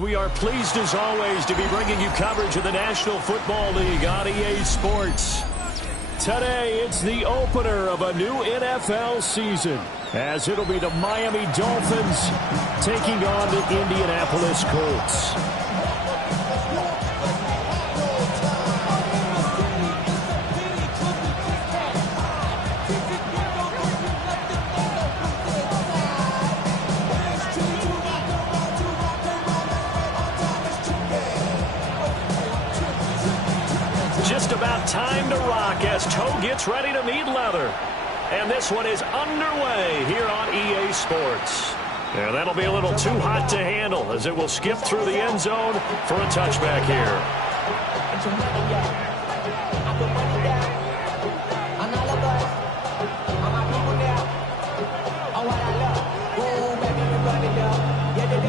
We are pleased as always to be bringing you coverage of the National Football League on EA Sports. Today, it's the opener of a new NFL season, as it'll be the Miami Dolphins taking on the Indianapolis Colts. Just about time to rock as Toe gets ready to meet leather. And this one is underway here on EA Sports. Yeah, that'll be a little too hot to handle as it will skip through the end zone for a touchback here.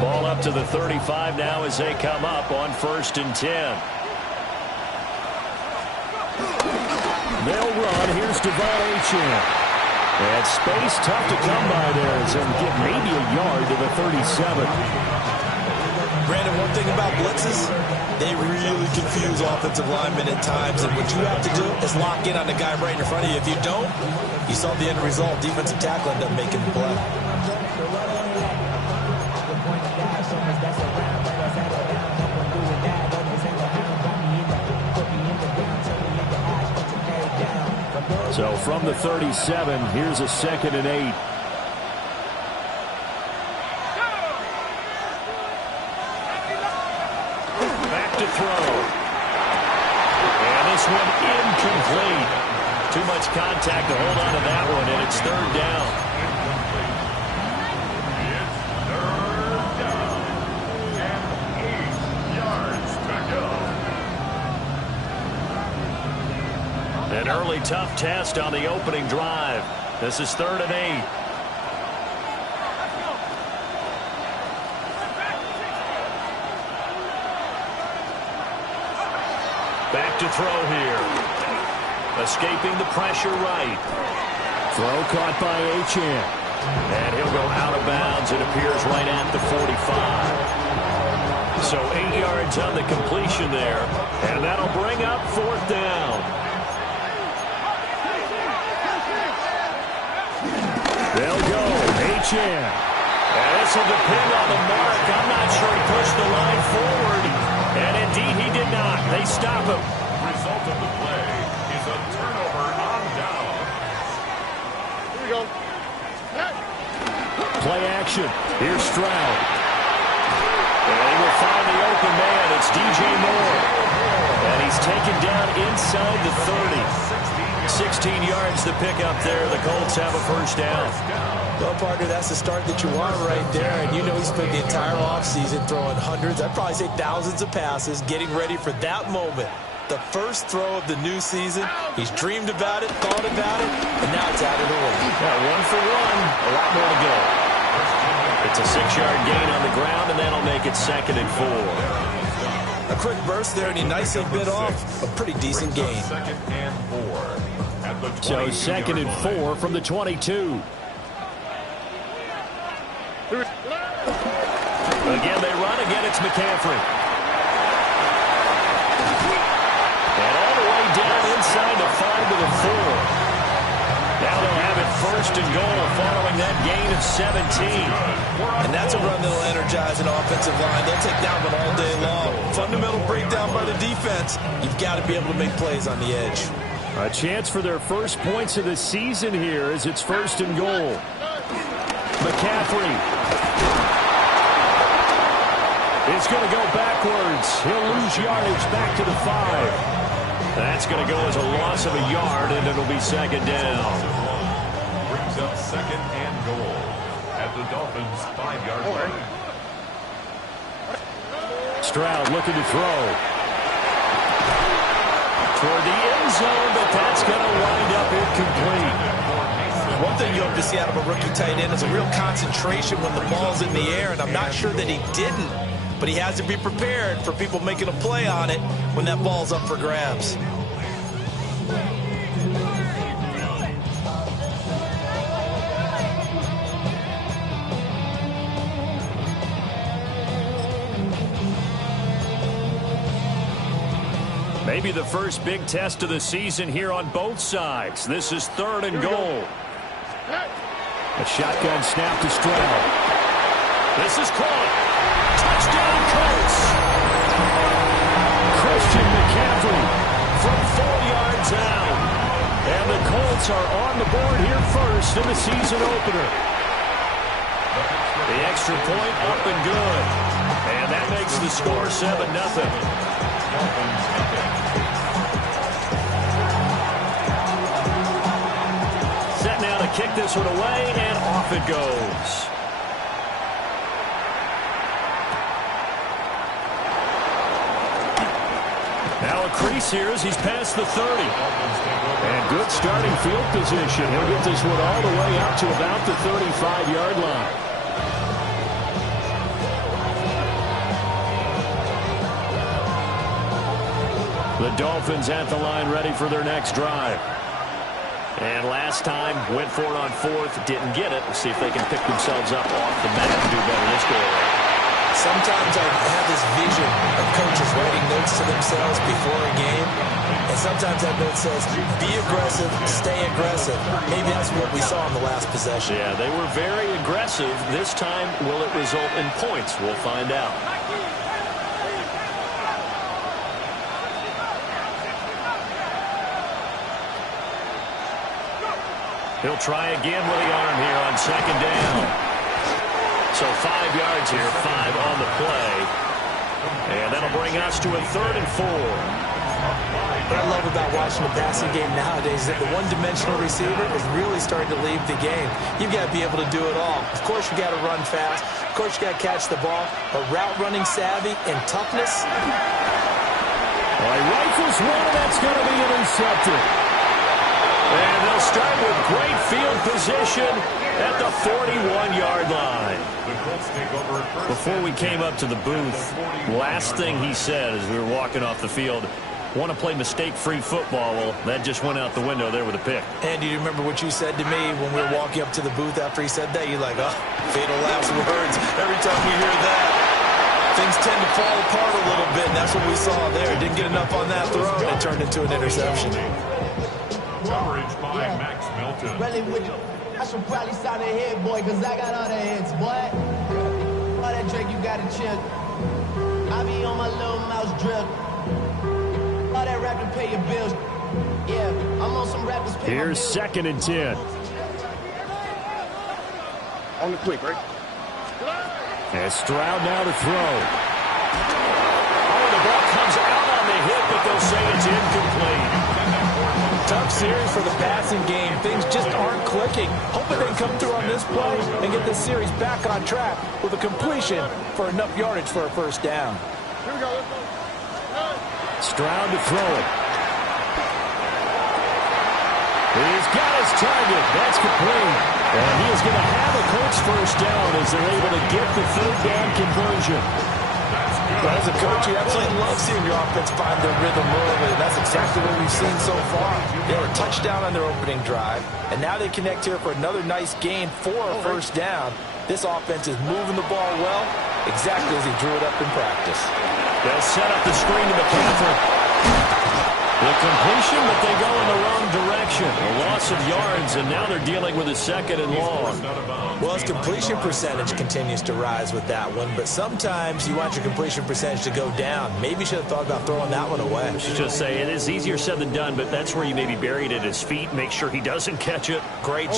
Ball up to the 35 now as they come up on 1st and 10. They'll run. Here's Devon Achane. And space tough to come by there as they'll get maybe a yard to the 37. Brandon, one thing about blitzes, they really confuse offensive linemen at times. And what you have to do is lock in on the guy right in front of you. If you don't, you saw the end result. Defensive tackle ended up making the play. So from the 37, here's a 2nd and 8. Back to throw. And this one incomplete. Too much contact to hold on to that one, and it's 3rd down. An early tough test on the opening drive. This is 3rd and 8. Back to throw here. Escaping the pressure right. Throw caught by Achane. And he'll go out of bounds. It appears right at the 45. So 8 yards on the completion there. And that'll bring up 4th down. They'll go. Achane. And this will depend on the mark. I'm not sure he pushed the line forward. And indeed he did not. They stop him. Result of the play is a turnover on down. Here we go. Play action. Here's Stroud. And he will find the open man. It's DJ Moore. And he's taken down inside the 30. 16 yards to pick up there. The Colts have a 1st down. Well, partner, that's the start that you want right there. And you know he spent the entire offseason throwing hundreds, I'd probably say thousands of passes, getting ready for that moment. The first throw of the new season. He's dreamed about it, thought about it, and now it's out of the way. Yeah, 1 for 1. A lot more to go. It's a 6-yard gain on the ground, and that'll make it 2nd and 4. A quick burst there, and he nicely bit off a pretty decent gain. 2nd and 4. So 2nd and 4 from the 22. Again, they run. Again, it's McCaffrey. And all the way down inside the 5 to the 4. Now they'll have it 1st and goal following that gain of 17. And that's a run that'll energize an offensive line. They'll take that one all day long. Fundamental breakdown by the defense. You've got to be able to make plays on the edge. A chance for their first points of the season here as it's 1st and goal. McCaffrey. It's going to go backwards. He'll lose yardage back to the 5. That's going to go as a loss of a yard, and it'll be 2nd down. Brings up 2nd and goal at the Dolphins' 5-yard line. Stroud looking to throw. Toward the end zone, but that's going to wind up incomplete. One thing you hope to see out of a rookie tight end is a real concentration when the ball's in the air, and I'm not sure that he didn't. But he has to be prepared for people making a play on it when that ball's up for grabs. Maybe the first big test of the season here on both sides. This is 3rd and goal. A shotgun snap to Stroud. This is caught. Touchdown, Colts. Christian McCaffrey from 4 yards out. And the Colts are on the board here first in the season opener. The extra point up and good. And that makes the score 7-0. Set now to kick this one away, and off it goes. Now a crease here as he's past the 30. And good starting field position. He'll get this one all the way up to about the 35-yard line. The Dolphins at the line ready for their next drive. And last time, went for it on 4th, didn't get it. We'll see if they can pick themselves up off the mat and do better this go around. Sometimes I have this vision of coaches writing notes to themselves before a game. And sometimes that note says, be aggressive, stay aggressive. Maybe that's what we saw in the last possession. Yeah, they were very aggressive. This time, will it result in points? We'll find out. He'll try again with the arm here on 2nd down. So 5 yards here, 5 on the play. And that'll bring us to a 3rd and 4. What I love about watching the passing game nowadays is that the one-dimensional receiver is really starting to leave the game. You've got to be able to do it all. Of course, you got to run fast. Of course, you got to catch the ball. But route running savvy and toughness. Well, he rifles one, and that's going to be intercepted. And they'll start with great field position at the 41-yard line. Before we came up to the booth, last thing he said as we were walking off the field, want to play mistake-free football. Well, that just went out the window there with a pick. And do you remember what you said to me when we were walking up to the booth after he said that? You're like, oh, fatal last words. Every time we hear that, things tend to fall apart a little bit, and that's what we saw there. Didn't get enough on that throw, and it turned into an interception. Coverage by Max Milton. Really with you. I should probably sign a hit, boy, because I got all the hits, boy. All that Drake, you got to chill. I be on my little mouse drill. All that rap to pay your bills. Yeah, I'm on some rappers pay Here's my bills. 2nd and 10. On the quick, right? And Stroud now to throw. Oh, the ball comes out on the hit, but they'll say it's incomplete. Tough series for the passing game. Things just aren't clicking. Hoping they can come through on this play and get this series back on track with a completion for enough yardage for a 1st down. Here we go. Stroud to throw it. He's got his target. That's complete. And he is going to have a Colts 1st down as they're able to get the 3rd down conversion. But as a coach, you absolutely love seeing your offense find their rhythm early, and that's exactly what we've seen so far. They were a touchdown on their opening drive, and now they connect here for another nice gain for a 1st down. This offense is moving the ball well, exactly as he drew it up in practice. They'll set up the screen to McCaffrey. The completion, but they go in the wrong direction. A loss of yards, and now they're dealing with a 2nd and long. Well, his completion percentage continues to rise with that one, but sometimes you want your completion percentage to go down. Maybe you should have thought about throwing that one away. I should just say it is easier said than done, but that's where you maybe bury it at his feet. Make sure he doesn't catch it. Great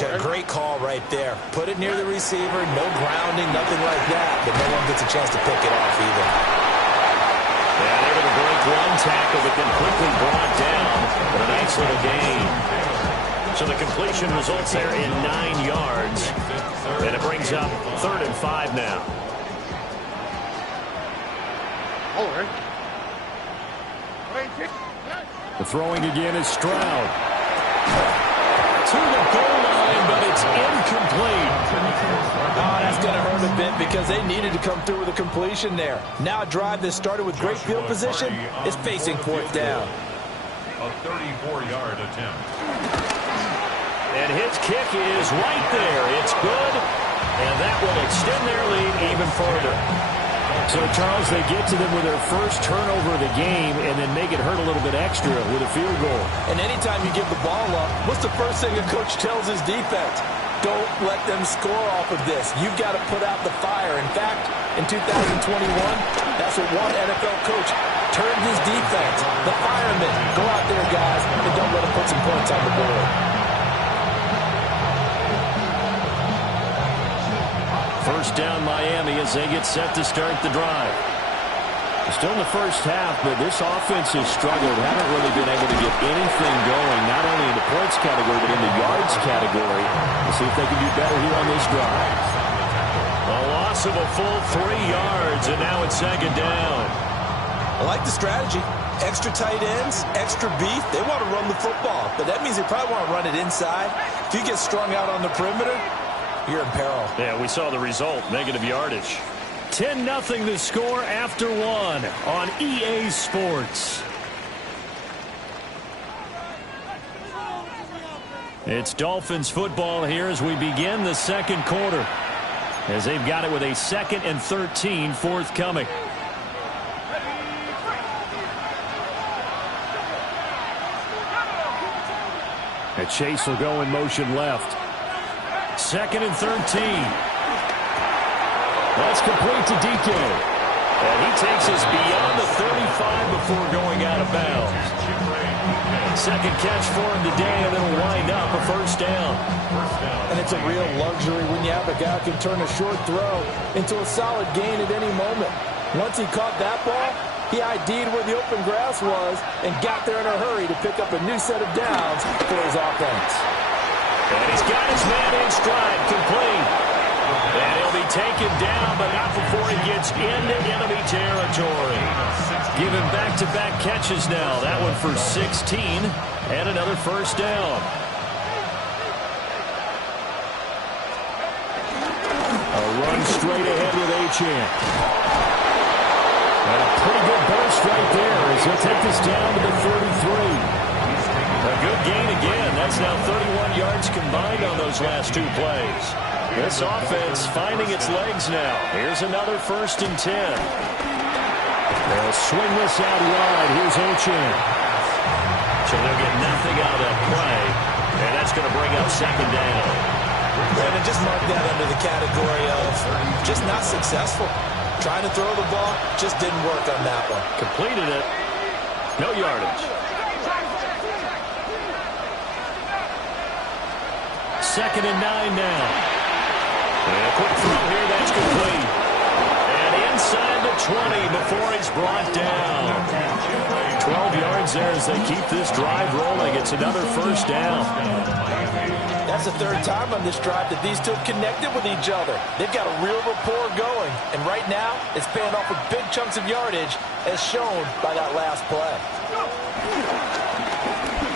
call right there. Put it near the receiver, no grounding, nothing like that, but no one gets a chance to pick it off either. And able to break one tackle, but then quickly brought down. But a nice little gain. So the completion results there in 9 yards. And it brings up 3rd and 5 now. All right. The throwing again is Stroud. To the goal line, but it's incomplete. Oh, that's going to hurt a bit because they needed to come through with a completion there. Now a drive that started with great field position is facing 4th down. A 34-yard attempt. And his kick is right there. It's good, and that will extend their lead even further. So, Charles, they get to them with their first turnover of the game and then make it hurt a little bit extra with a field goal. And anytime you give the ball up, what's the first thing a coach tells his defense? Don't let them score off of this. You've got to put out the fire. In fact, in 2021, that's what one NFL coach turned his defense. The firemen. Go out there, guys, and don't let them put some points on the board. First down, Miami, as they get set to start the drive. Still in the first half, but this offense has struggled. Haven't really been able to get anything going, not only in the points category, but in the yards category. We'll see if they can do better here on this drive. A loss of a full 3 yards, and now it's second down. I like the strategy. Extra tight ends, extra beef. They want to run the football, but that means they probably want to run it inside. If you get strung out on the perimeter, you're in peril. Yeah, we saw the result, negative yardage. 10-0 the score after 1 on EA Sports. It's Dolphins football here as we begin the second quarter, as they've got it with a 2nd and 13 forthcoming. And Chase will go in motion left. 2nd and 13. That's complete to DK. And he takes us beyond the 35 before going out of bounds. Second catch for him today, and it'll wind up a first down. And it's a real luxury when you have a guy who can turn a short throw into a solid gain at any moment. Once he caught that ball, he ID'd where the open grass was and got there in a hurry to pick up a new set of downs for his offense. And he's got his man in stride, complete. And he'll be taken down, but not before he gets into enemy territory. Given back-to-back catches now. That one for 16 and another first down. A run straight ahead with Achane. And a pretty good burst right there as he'll take this down to the 33. A good gain again. That's now 31 yards combined on those last 2 plays. This offense finding its legs now. Here's another 1st and 10. They'll swing this out wide. Here's Achane. So they'll get nothing out of that play. And that's going to bring up 2nd down. And just mark that under the category of just not successful. Trying to throw the ball, just didn't work on that one. Completed it. No yardage. 2nd and 9 now. And a quick throw here, that's complete. And inside the 20 before he's brought down. 12 yards there as they keep this drive rolling. It's another first down. That's the 3rd time on this drive that these two have connected with each other. They've got a real rapport going. And right now, it's paying off with big chunks of yardage, as shown by that last play.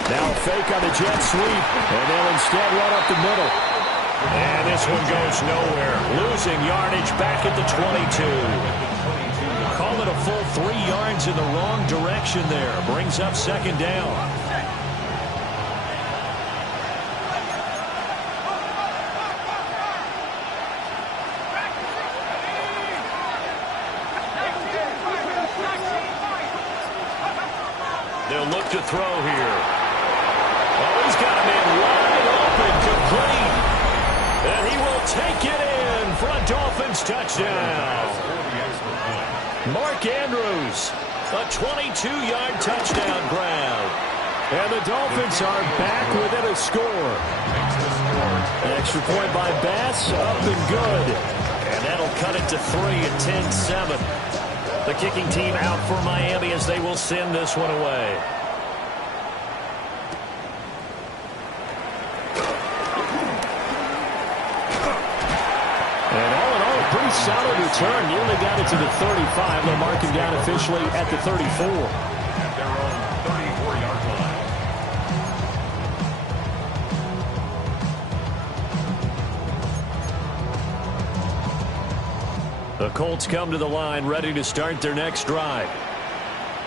Now fake on the jet sweep, and they'll instead run up the middle. And this one goes nowhere. Losing yardage back at the 22. Call it a full 3 yards in the wrong direction there. Brings up 2nd down. They'll look to throw here. Oh, he's got a man wide open, complete. And he will take it in for a Dolphins touchdown. Mark Andrews, a 22-yard touchdown grab. And the Dolphins are back within a score. An extra point by Bass, up and good. And that'll cut it to 3 at 10-7. The kicking team out for Miami as they will send this one away. Pretty solid return. Nearly got it to the 35. They'll mark him down officially at the 34. At their own 34-yard line. The Colts come to the line ready to start their next drive.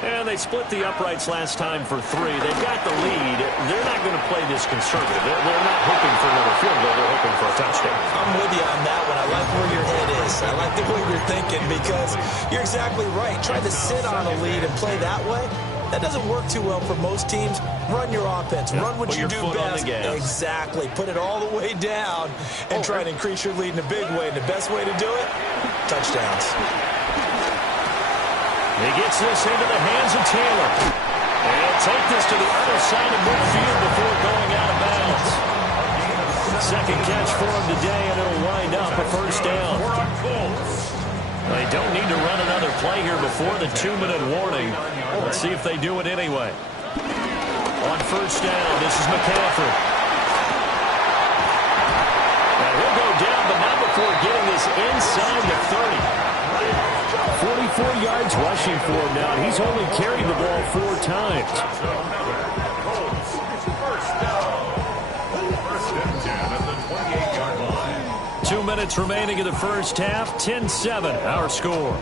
And they split the uprights last time for 3. They've got the lead. They're not going to play this conservative. They're not hoping for another field goal. They're hoping for a touchdown. I'm with you on that one. I like where your head is. I like the way you're thinking because you're exactly right. Trying to sit on a lead and play that way, that doesn't work too well for most teams. Run your offense. Run what you do best. Exactly. Put it all the way down and try to increase your lead in a big way. And the best way to do it, touchdowns. He gets this into the hands of Taylor. And he'll take this to the other side of midfield before going out of bounds. Second catch for him today, and it'll wind up a first down. They don't need to run another play here before the 2-minute warning. Let's see if they do it anyway. On first down, this is McCaffrey. And he'll go down, but not before getting this inside the 30. 44 yards rushing for him now, and he's only carried the ball 4 times. First and 10 at the 28-yard line. 2 minutes remaining in the first half. 10-7, our score.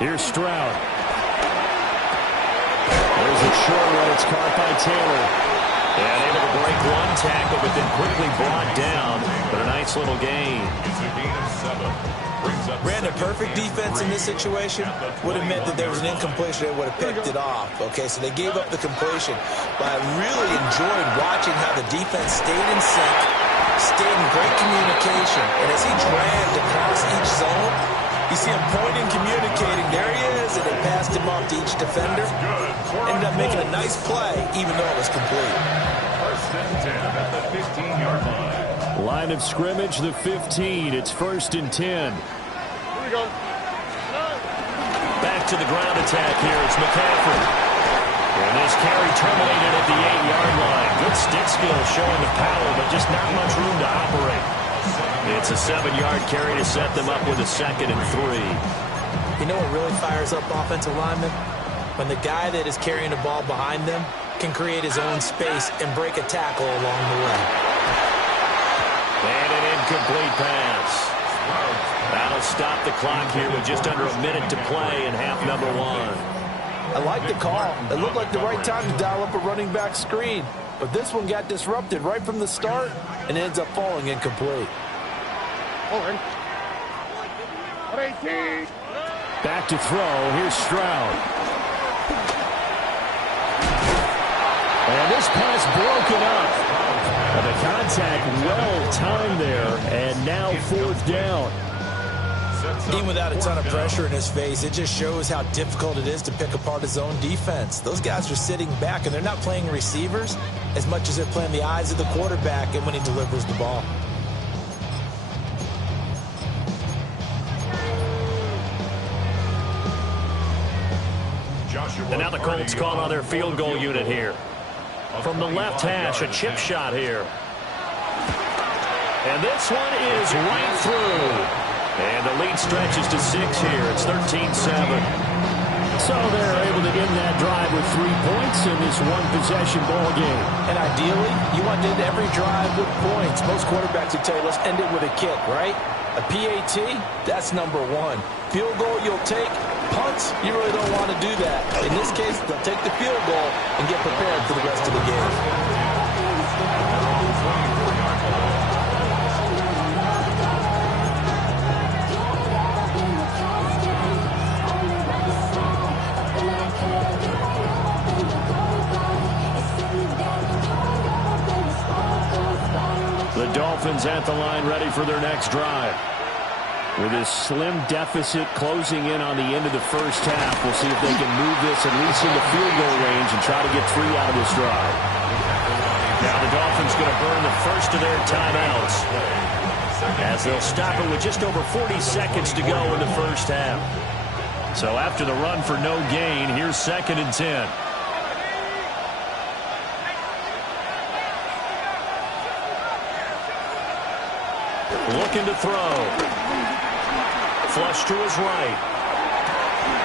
Here's Stroud. There's a short one. It's caught by Taylor. And able to break one tackle, but then quickly brought down. But a nice little gain. It's a gain of 7. Brandon, perfect defense in this situation would have meant that there was an incompletion. They would have picked it off. Okay, so they gave up the completion. But I really enjoyed watching how the defense stayed in sync, stayed in great communication. And as he dragged across each zone, you see him pointing, communicating. There he is, and they passed him off to each defender. Ended up making a nice play, even though it was complete. First and 10 at the 15-yard line. Line of scrimmage, the 15. It's first and 10. Here we go. Back to the ground attack here. It's McCaffrey. And this carry terminated at the 8-yard line. Good stick skill showing the power, but just not much room to operate. It's a 7-yard carry to set them up with a 2nd and 3. You know what really fires up offensive linemen? When the guy that is carrying the ball behind them can create his own space and break a tackle along the way. And an incomplete pass. That'll stop the clock here with just under a minute to play in half number 1. I like the call. It looked like the right time to dial up a running back screen. But this one got disrupted right from the start and ends up falling incomplete. Over. 18. Back to throw. Here's Stroud. And this pass broken up. And the contact well timed there. And now 4th down. Even without a ton of pressure in his face, it just shows how difficult it is to pick apart his own defense. Those guys are sitting back, and they're not playing receivers as much as they're playing the eyes of the quarterback and when he delivers the ball. And now the Colts call on their field goal unit here. From the left hash, a chip shot here. And this one is right through. And the lead stretches to 6 here. It's 13-7. So they're able to end that drive with 3 points in this one-possession ball game. And ideally, you want to end every drive with points. Most quarterbacks would tell you, let's end it with a kick, right? A PAT, that's number 1. Field goal you'll take. Punts, you really don't want to do that. In this case, they'll take the field goal and get prepared for the rest of the game. The Dolphins at the line ready for their next drive. With this slim deficit closing in on the end of the first half, we'll see if they can move this at least into field goal range and try to get 3 out of this drive. Now the Dolphins going to burn the first of their timeouts as they'll stop it with just over 40 seconds to go in the first half. So after the run for no gain, here's 2nd and 10. Looking to throw. Flush to his right.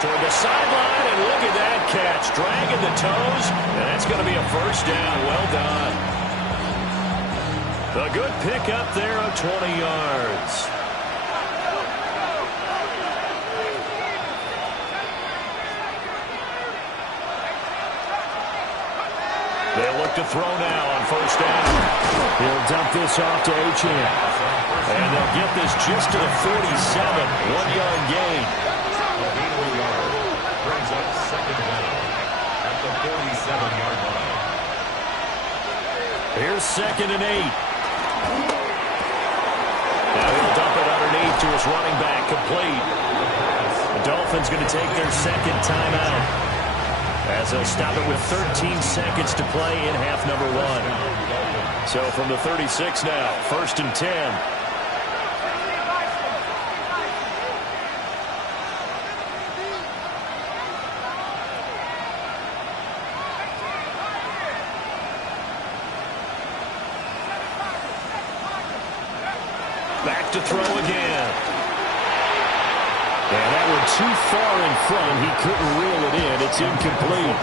Toward the sideline, and look at that catch. Dragging the toes, and that's going to be a first down. Well done. A good pickup there of 20 yards. They'll look to throw now on first down. He'll dump this off to Achane. And they'll get this just to the 47. 1-yard gain. Brings up second down at the 47-yard line. Here's 2nd and 8. Now he'll dump it underneath to his running back, complete. The Dolphins going to take their second timeout, as they'll stop it with 13 seconds to play in half number 1. So from the 36 now, 1st and 10. Back to throw again. And that one too far in front. He couldn't reel it in. It's incomplete.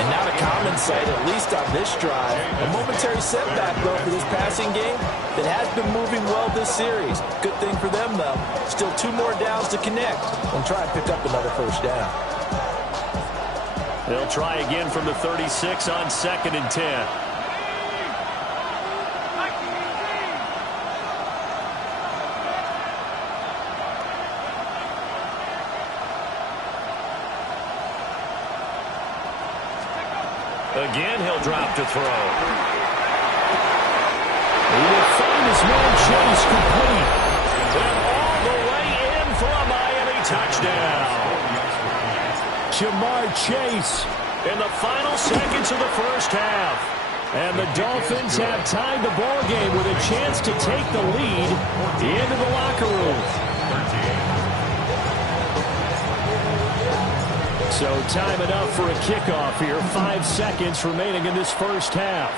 And not a common sight, at least on this drive. A momentary setback, though, for this passing game that has been moving well this series. Good thing for them, though. Still 2 more downs to connect and try and pick up another first down. They'll try again from the 36 on 2nd and 10. Again, he'll drop to throw. He will find his man Chase complete. And all the way in for a Miami touchdown. Ja'Marr Chase in the final seconds of the first half. And the Dolphins have tied the ball game with a chance to take the lead into the locker room. So time enough for a kickoff here. 5 seconds remaining in this first half.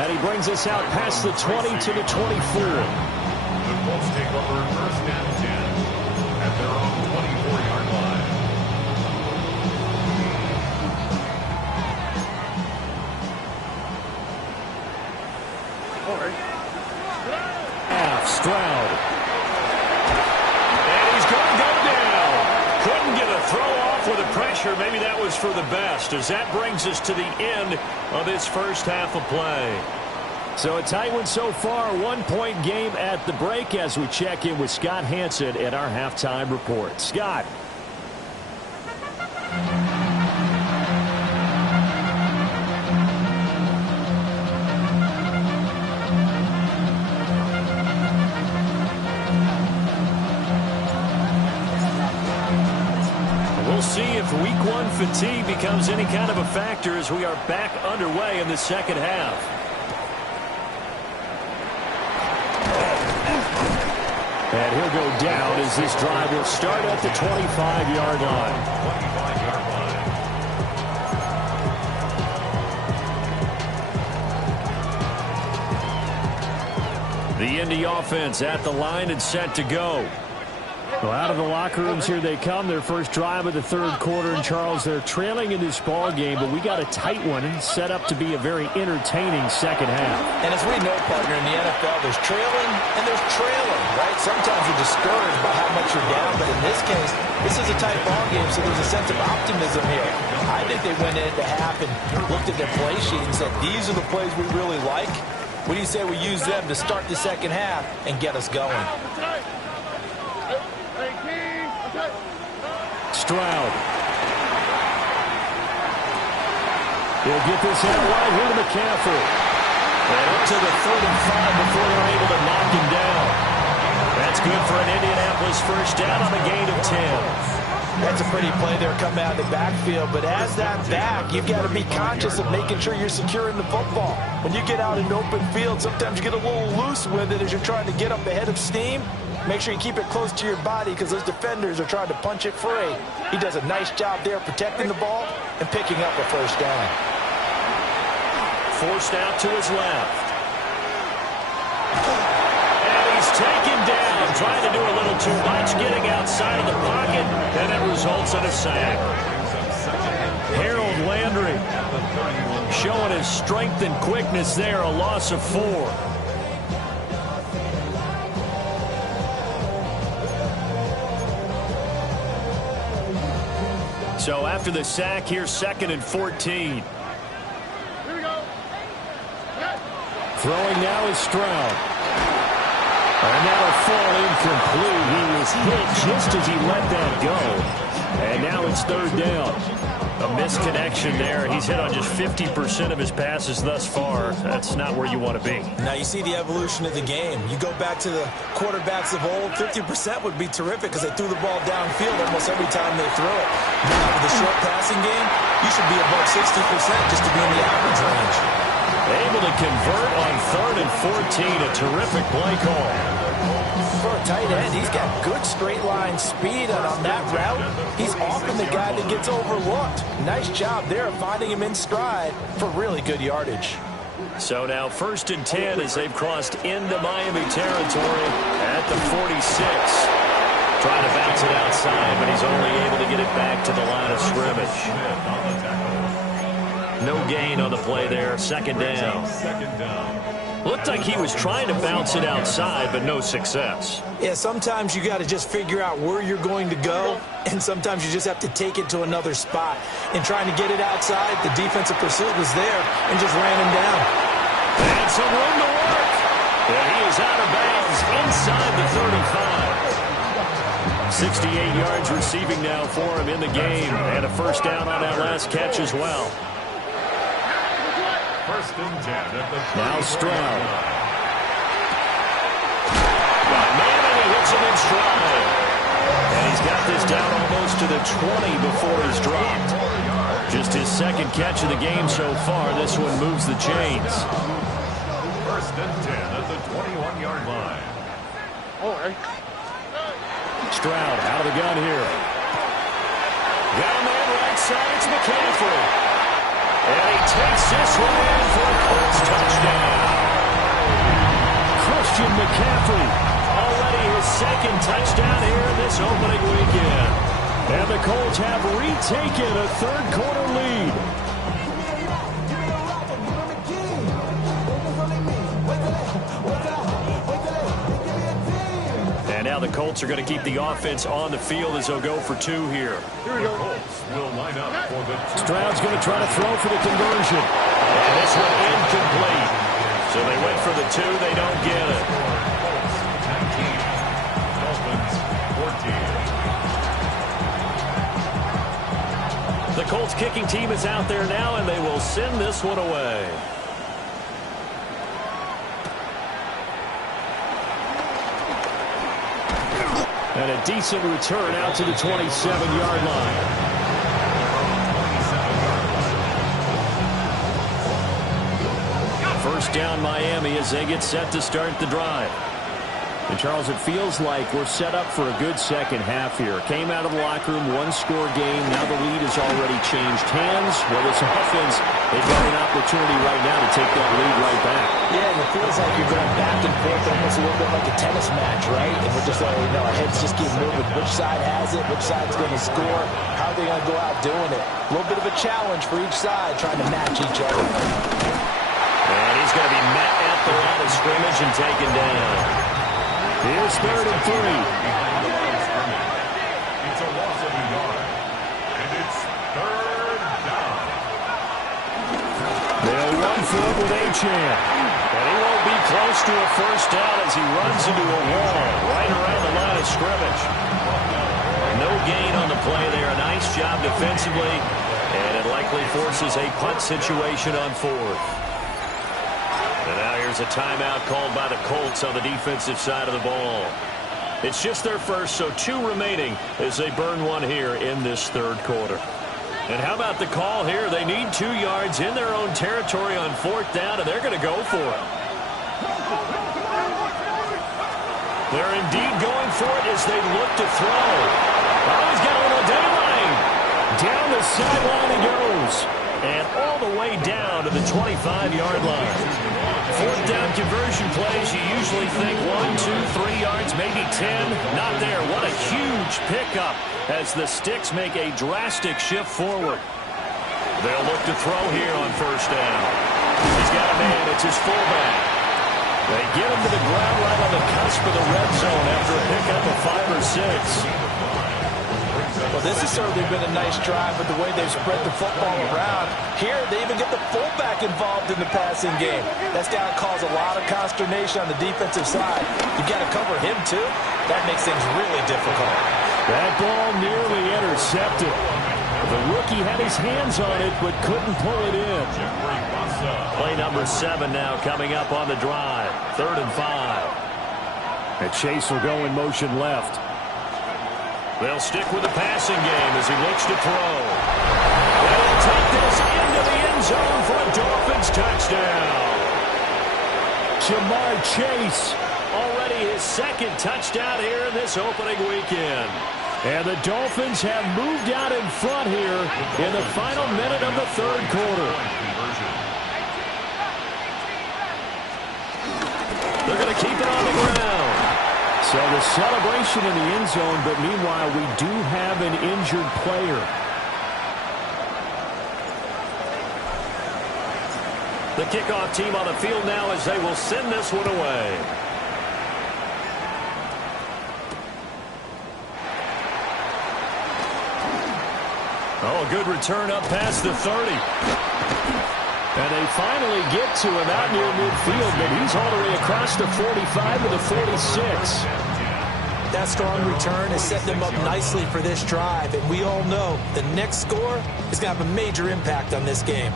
And he brings us out past the 20 to the 24. The Colts take over 1st and 10 at their own 24-yard line. Stroud. Throw off with the pressure. Maybe that was for the best, as that brings us to the end of this first half of play. So a tight one so far. 1-point game at the break as we check in with Scott Hanson at our halftime report. Scott. We'll see if week 1 fatigue becomes any kind of a factor as we are back underway in the second half. And he'll go down as this drive will start at the 25-yard line. 25-yard line. The Indy offense at the line and set to go. Well, out of the locker rooms here they come. Their first drive of the third quarter. And, Charles, they're trailing in this ball game, but we got a tight one set up to be a very entertaining second half. And as we know, partner, in the NFL, there's trailing and there's trailing, right? Sometimes you're discouraged by how much you're down, but in this case, this is a tight ball game, so there's a sense of optimism here. I think they went into half and looked at their play sheet and said, these are the plays we really like. What do you say we use them to start the second half and get us going? Stroud. He'll get this out wide here to McCaffrey. And up to the 35 before they're able to knock him down. That's good for an Indianapolis first down on a gain of 10. That's a pretty play there coming out of the backfield, but as that back, you've got to be conscious of making sure you're securing the football. When you get out in open field, sometimes you get a little loose with it as you're trying to get up ahead of steam. Make sure you keep it close to your body because those defenders are trying to punch it free. He does a nice job there protecting the ball and picking up a first down. forced out to his left. And he's taken down, trying to do a little too much, getting outside of the pocket, and it results in a sack. Harold Landry showing his strength and quickness there, a loss of 4. So after the sack, here's 2nd and 14. Here we go. Throwing now is Stroud. And that'll fall incomplete. He was hit just as he let that go. And now it's 3rd down. A misconnection there. He's hit on just 50% of his passes thus far. That's not where you want to be. Now you see the evolution of the game. You go back to the quarterbacks of old, 50% would be terrific because they threw the ball downfield almost every time they throw it. Now with the short passing game, you should be above 60% just to be in the average range. Able to convert on 3rd and 14. A terrific play call. For a tight end, he's got good straight line speed, and on that route, he's often the guy that gets overlooked. Nice job there of finding him in stride for really good yardage. So now 1st and 10 as they've crossed into Miami territory at the 46. Trying to bounce it outside, but he's only able to get it back to the line of scrimmage. No gain on the play there. 2nd down. Looked like he was trying to bounce it outside, but no success. Yeah, sometimes you got to just figure out where you're going to go, and sometimes you just have to take it to another spot. And trying to get it outside, the defensive pursuit was there and just ran him down. And some room to work. And he is out of bounds inside the 35. 68 yards receiving now for him in the game, and a 1st down on that last catch as well. 1st and 10 at the now Stroud. Man, and he hits him in stride. And he's got this down almost to the 20 before he's dropped. Just his 2nd catch of the game so far. This one moves the chains. 1st and 10 at the 21-yard line. Oh, hey. Stroud out of the gun here. Got a man right side. It's McCaffrey. And he takes this one in for a Colts touchdown. Christian McCaffrey, already his 2nd touchdown here in this opening weekend. And the Colts have retaken a 3rd quarter lead. And now the Colts are going to keep the offense on the field as they'll go for 2 here. Here we go. Colts will line up for the Stroud's going to try to throw for the conversion. And this one incomplete. So they went for the 2. They don't get it. Colts 19. Dolphins 14. The Colts kicking team is out there now, and they will send this one away. And a decent return out to the 27-yard line. First down Miami as they get set to start the drive. And Charles, it feels like we're set up for a good second half here. Came out of the locker room, 1-score game. Now the lead has already changed hands. Well, this offense, they've got an opportunity right now to take that lead right back. Yeah, and it feels like you're going back and forth almost a little bit like a tennis match, right? And we're just, our heads just keep moving. Which side has it? Which side's going to score? How are they going to go out doing it? A little bit of a challenge for each side trying to match each other. And he's going to be met at the line of scrimmage and taken down. Here's 3rd and 3. Behind the line of scrimmage. It's a loss of a yard. And it's 3rd down. They'll run for it with Achane. And he won't be close to a 1st down as he runs into a wall right around the line of scrimmage. No gain on the play there. A nice job defensively. And it likely forces a punt situation on 4th. And now here's a timeout called by the Colts on the defensive side of the ball. It's just their first, so 2 remaining as they burn one here in this 3rd quarter. And how about the call here? They need 2 yards in their own territory on 4th down, and they're going to go for it. They're indeed going for it as they look to throw. Oh, he's got a little daylight. Down the sideline he goes. and all the way down to the 25-yard line. Fourth down conversion plays, you usually think 1, 2, 3 yards, maybe 10. Not there. What a huge pickup as the Sticks make a drastic shift forward. They'll look to throw here on first down. He's got a man. It's his fullback. They get him to the ground right on the cusp of the red zone after a pickup of 5 or 6. Well, this has certainly been a nice drive with the way they've spread the football around. Here, they even get the fullback involved in the passing game. That's got to cause a lot of consternation on the defensive side. You've got to cover him, too. That makes things really difficult. That ball nearly intercepted. The rookie had his hands on it, but couldn't pull it in. Play number 7 now coming up on the drive. 3rd and 5. And Chase will go in motion left. They'll stick with the passing game as he looks to throw. And he'll take this into the end zone for a Dolphins touchdown. Ja'Marr Chase, already his 2nd touchdown here in this opening weekend. And the Dolphins have moved out in front here in the final minute of the 3rd quarter. They're going to keep it on the ground. So the celebration in the end zone, but meanwhile we do have an injured player. The kickoff team on the field now as they will send this one away. Oh, a good return up past the 30. And they finally get to him out near midfield, but he's all the way across the 45 to the 46. That strong return has set them up nicely for this drive, and we all know the next score is going to have a major impact on this game.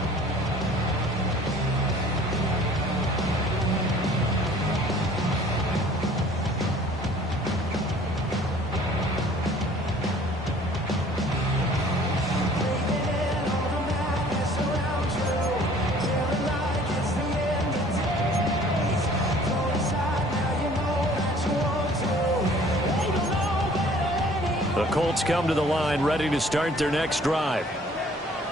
The Colts come to the line ready to start their next drive.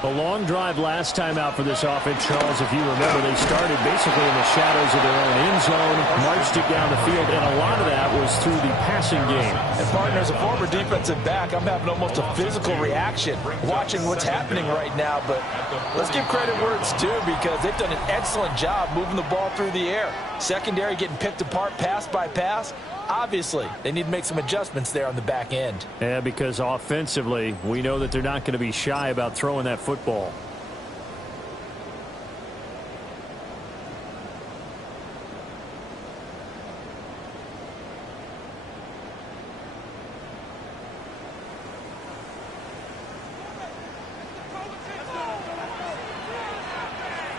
A long drive last time out for this offense, Charles. If you remember, they started basically in the shadows of their own end zone, marched it down the field, and a lot of that was through the passing game. And partner, as a former defensive back, I'm having almost a physical reaction watching what's happening right now. But let's give credit where it's due, because they've done an excellent job moving the ball through the air. Secondary getting picked apart pass by pass. Obviously, they need to make some adjustments there on the back end. Yeah, because offensively, we know that they're not going to be shy about throwing that football.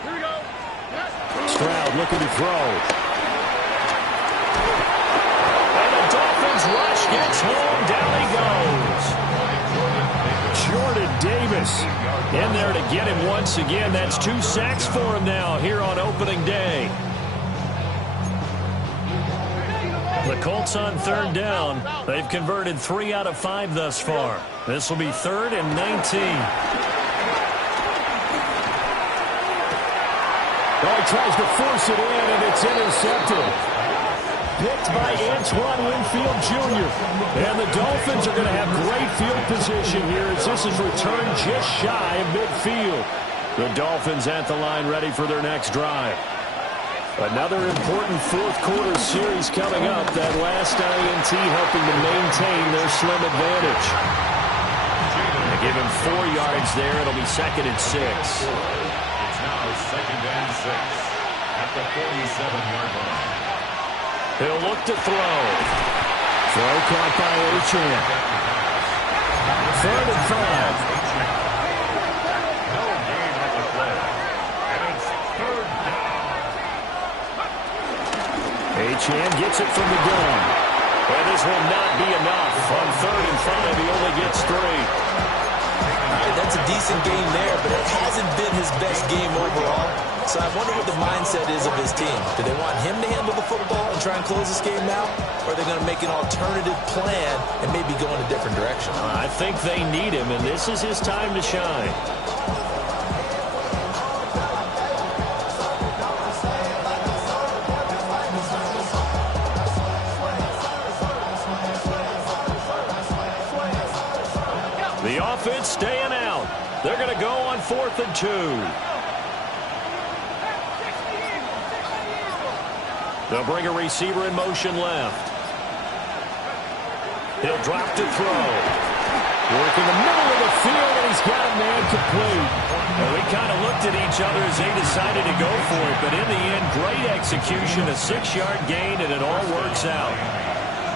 Here we go. Stroud looking to throw. Rush gets home, down he goes. Jordan Davis in there to get him once again. That's 2 sacks for him now here on opening day. The Colts on 3rd down. They've converted 3 out of 5 thus far. This will be 3rd and 19. Oh, he tries to force it in, and it's intercepted. Picked by Antoine Winfield Jr. And the Dolphins are going to have great field position here as this is returned just shy of midfield. The Dolphins at the line ready for their next drive. Another important 4th quarter series coming up. That last INT helping to maintain their slim advantage. They give him 4 yards there. It'll be 2nd and 6. It's now 2nd and 6 at the 47-yard line. He'll look to throw. Throw caught by Achane. 3rd and 5. No gain on the play. And it's 3rd down. Achane gets it from the gun. And this will not be enough. On 3rd and 5, he only gets 3. That's a decent game there, but it hasn't been his best game overall. So I wonder what the mindset is of his team. Do they want him to handle the football and try and close this game out? Or are they going to make an alternative plan and maybe go in a different direction? I think they need him, and this is his time to shine. offense staying out. They're going to go on 4th and 2. They'll bring a receiver in motion left. He'll drop to throw. Working the middle of the field, and he's got a man complete. And we kind of looked at each other as they decided to go for it, but in the end, great execution, a 6-yard gain, and it all works out.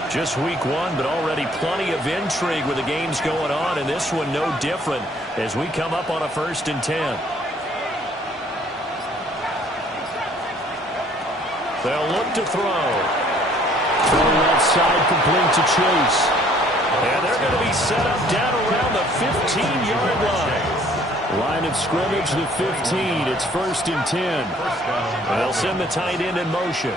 Just week 1, but already plenty of intrigue with the games going on, and this one no different as we come up on a 1st and 10. They'll look to throw. Throw left side, complete to Chase. And they're going to be set up down around the 15-yard line. Line of scrimmage, the 15. It's 1st and 10. They'll send the tight end in motion.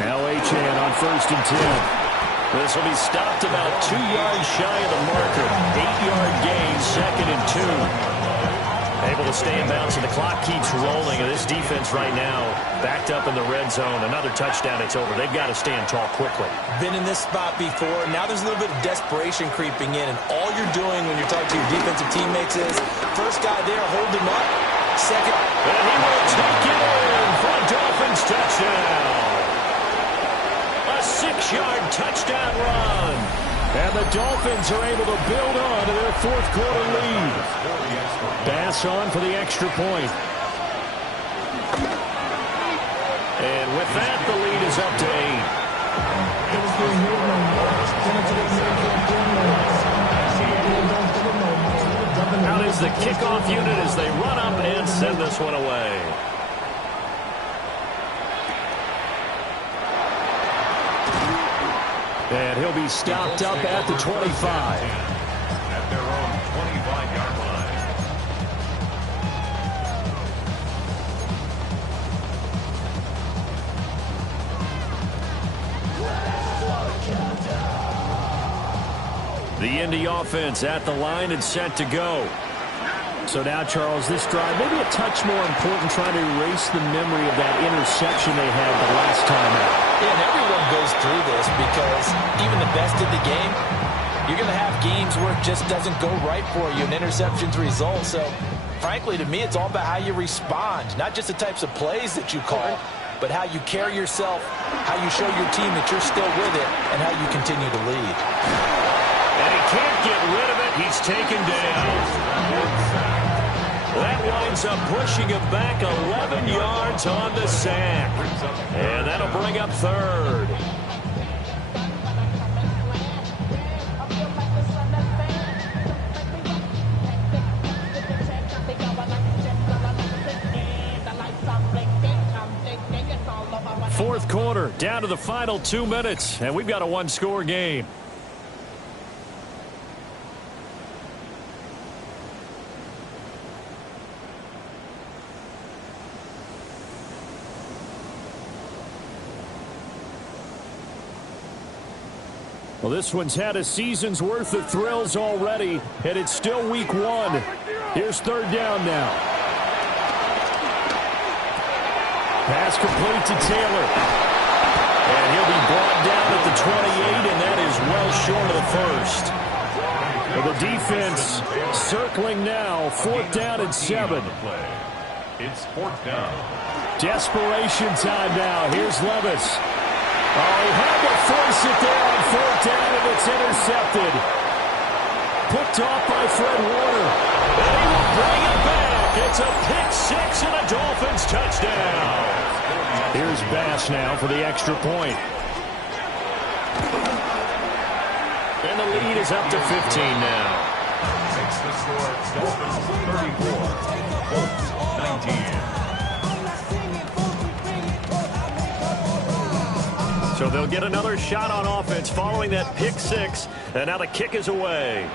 Now Achane on 1st and 10. This will be stopped about 2 yards shy of the marker. 8-yard gain, 2nd and 2. Able to stay in bounds, and the clock keeps rolling. And this defense right now backed up in the red zone. Another touchdown, it's over. They've got to stand tall quickly. Been in this spot before. Now there's a little bit of desperation creeping in, and all you're doing when you're talking to your defensive teammates is first guy there, hold him up. Second. And he will take it in for a Dolphins touchdown. A 6-yard touchdown run. And the Dolphins are able to build on to their 4th quarter lead. Bass on for the extra point. And with that, the lead is up to 8. Out is the kickoff unit as they run up and send this one away. And he'll be stopped up at the 25. At their own 25-yard line. The Indy offense at the line and set to go. So now, Charles, this drive maybe a touch more important, trying to erase the memory of that interception they had the last time out. Yeah, and everyone goes through this because even the best in the game, you're going to have games where it just doesn't go right for you, and interceptions result. So, frankly, to me, it's all about how you respond, not just the types of plays that you call, but how you carry yourself, how you show your team that you're still with it, and how you continue to lead. And he can't get rid of it. He's taken down. That winds up pushing him back 11 yards on the sack. And that'll bring up 3rd. Fourth quarter, down to the final 2 minutes, and we've got a 1-score game. Well, this one's had a season's worth of thrills already, and it's still week 1. Here's 3rd down now. Pass complete to Taylor. And he'll be brought down at the 28, and that is well short of the 1st. Well, the defense circling now, 4th down and 7. It's 4th down. Desperation time now. Here's Levis. Oh, he had to force it there on 4th down, and it's intercepted. Picked off by Fred Warner. And he will bring it back. It's a pick-6 and a Dolphins touchdown. Here's Bass now for the extra point. And the lead is up to 15 now. Makes the score Dolphins 34, Colts 19. So they'll get another shot on offense following that pick-6, and now the kick is away.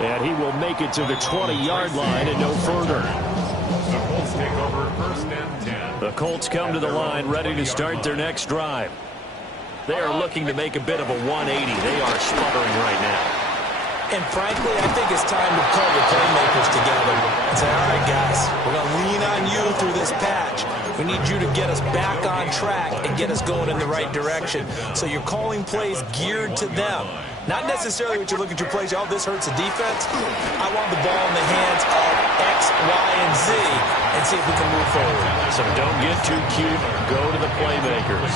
And he will make it to the 20-yard line and no further. The Colts take over 1st and 10. The Colts come to the line ready to start their next drive. They are looking to make a bit of a 180. They are sputtering right now. And frankly, I think it's time to pull the playmakers together and say, all right, guys, we're going to lean on you through this patch. We need you to get us back on track and get us going in the right direction. So you're calling plays geared to them. Not necessarily what you look at your plays, oh, this hurts the defense. I want the ball in the hands of X, Y, and Z and see if we can move forward. So don't get too cute. Go to the playmakers.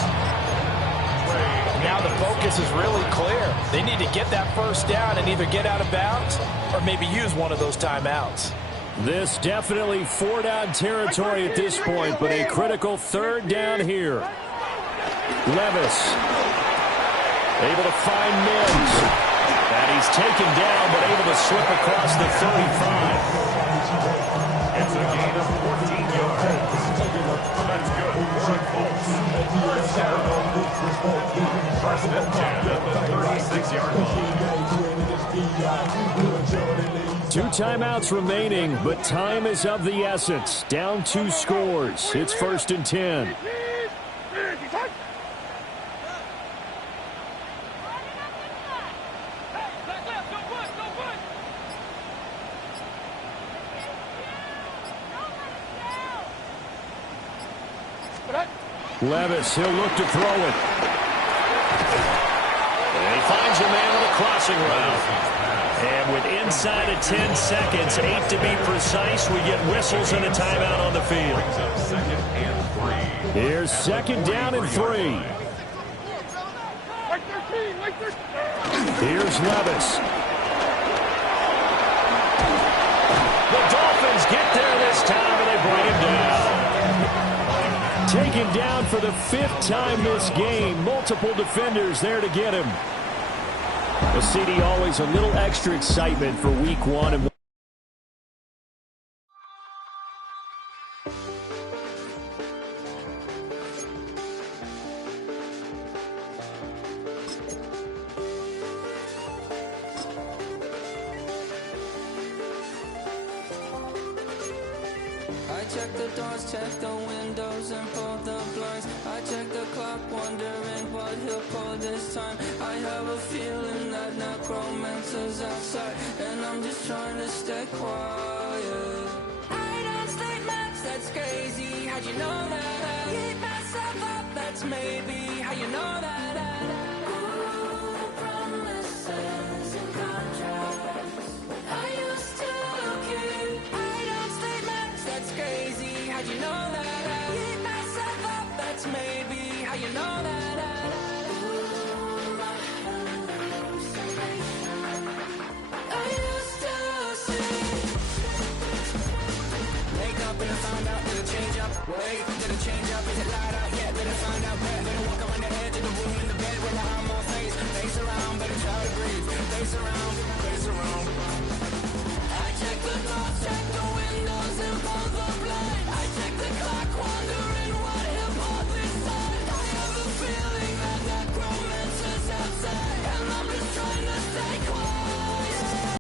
Now the focus is really clear. They need to get that first down and either get out of bounds or maybe use one of those timeouts. This definitely four-down territory at this point, but a critical third down here. Levis able to find Mims. And he's taken down, but able to slip across the 35. It's a gain of 14 yards. That's good for a Colts. First and 10 at the 36-yard line. 2 timeouts remaining, but time is of the essence. Down 2 scores. It's 1st and 10. Levis, he'll look to throw it. And he finds a man with a crossing route. And with inside of 10 seconds, 8 to be precise, we get whistles and a timeout on the field. Here's 2nd down and 3. Here's Levis. The Dolphins get there this time, and they bring him down. Taken down for the 5th time this game. Multiple defenders there to get him. Well, CD, always a little extra excitement for week 1. And I check the doors, check the windows, and pull the blinds. I check the clock, wondering what he'll pull this time. I have a feeling that necromancer's outside, and I'm just trying to stay quiet. I don't sleep much, that's crazy. How'd you know that? Keep myself up, that's maybe how you know that. Ooh, promises and contracts. I used to keep. I don't sleep much, that's crazy. How'd you know that? Keep myself up, that's maybe how you know that. Ooh, my hallucination. I used to see. Wake up and I found out that it change up. Wait, did it change up? Is it light out yet? Did I find out? Better walk around the edge of the room in the bed where I